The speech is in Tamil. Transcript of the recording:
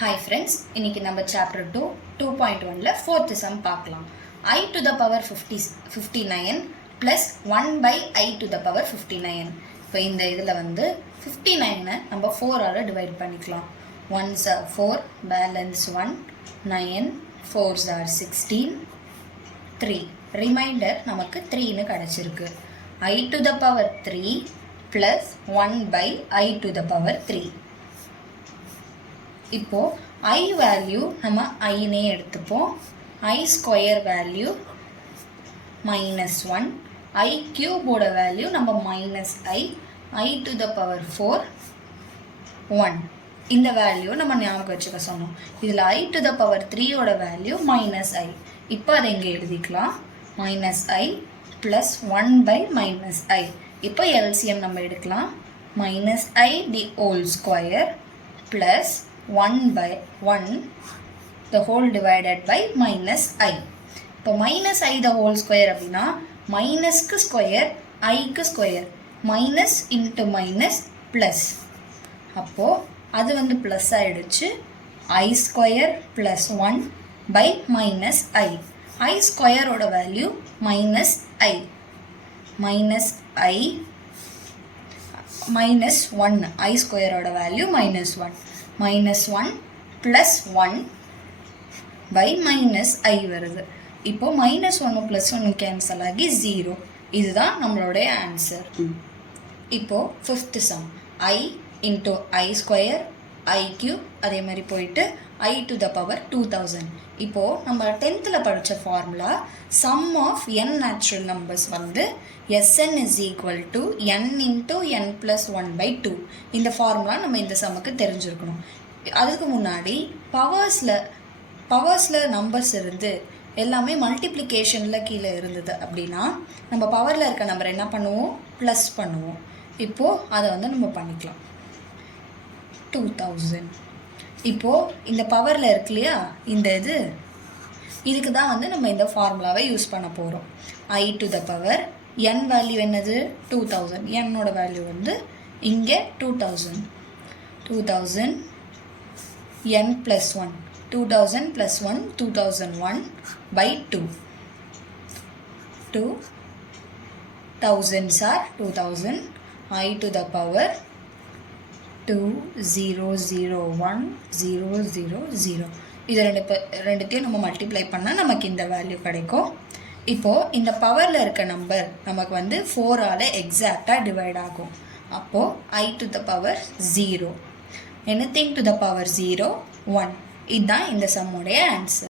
Hi friends, இன்னைக்கு நம்ம chapter 2 2.1ல fourth sum பார்க்கலாம். I to the power 59 plus 1 by I to the power 59. இப்போ இந்த இதில் வந்து 59 நம்ம 4ஆல் டிவைட் பண்ணிக்கலாம். 1s are 4, balance 1, 9, 4s are 16, 3. Remainder நமக்கு 3னு கிடைச்சிருக்கு. I to the power 3 plus 1 by I to the power 3. இப்போ I வேல்யூ நம்ம ஐனே எடுத்துப்போம். I ஸ்கொயர் வேல்யூ -1, I கியூபோட வேல்யூ நம்ம -I to the power 4 1. இந்த வேல்யூ நம்ம ஞாபகம் வச்சுக்க சொன்னோம். இதில் I to the power 3 ஓட வேல்யூ -I. இப்போ அதை இங்கே எழுதிக்கலாம். -I plus 1 by -I. இப்போ LCM நம்ம எடுக்கலாம். -I the whole square plus 1 by 1 the whole divided by -I. இப்போ -I the whole square அப்படின்னா மைனஸ்க்கு ஸ்கொயர் ஐக்கு square minus into minus plus. அப்போது அது வந்து ப்ளஸ் ஆகிடுச்சு. I square plus 1 by -I. I ஸ்கொயரோட வேல்யூ -I -1. I ஸ்கொயரோட வேல்யூ -1 -1 plus 1 by -I வருது. இப்போ -1 plus 1 கேன்சல் ஆகி 0. இதுதான் நம்மளுடைய ஆன்சர். இப்போ fifth some I into I square I cube அதே மாதிரி போயிட்டு I to the power 2000. இப்போது நம்ம 10th படித்த formula sum of n natural numbers வந்து Sn is equal to n into n plus 1 by 2. இந்த ஃபார்முலா நம்ம இந்த சம்முக்கு தெரிஞ்சிருக்கணும். அதுக்கு முன்னாடி பவர்ஸில் நம்பர்ஸ் இருந்து எல்லாமே மல்டிப்ளிகேஷனில் கீழே இருந்தது அப்படின்னா நம்ம பவரில் இருக்க நம்பர் என்ன பண்ணுவோம், ப்ளஸ் பண்ணுவோம். இப்போது அதை வந்து நம்ம பண்ணிக்கலாம். 2000. இப்போது இந்த பவரில் இருக்கு இல்லையா, இந்த இதுக்கு தான் வந்து நம்ம இந்த ஃபார்முலாவை யூஸ் பண்ண போகிறோம். I to the power n value என்னது 2000. என்னோட வேல்யூ வந்து இங்கே 2000 n plus 1 2000 plus 1 2001 by 2. 2000s are 2000. I to the power 2001,000. இது ரெண்டுத்தையும் நம்ம மல்டிப்ளை பண்ணால் நமக்கு இந்த வேல்யூ கிடைக்கும். இப்போது இந்த பவரில் இருக்க நம்பர் நமக்கு வந்து 4ஆல் எக்ஸாக்டாக டிவைட் ஆகும். அப்போது I to the power 0, anything to the power 0 1. இதுதான் இந்த சம்முடைய ஆன்சர்.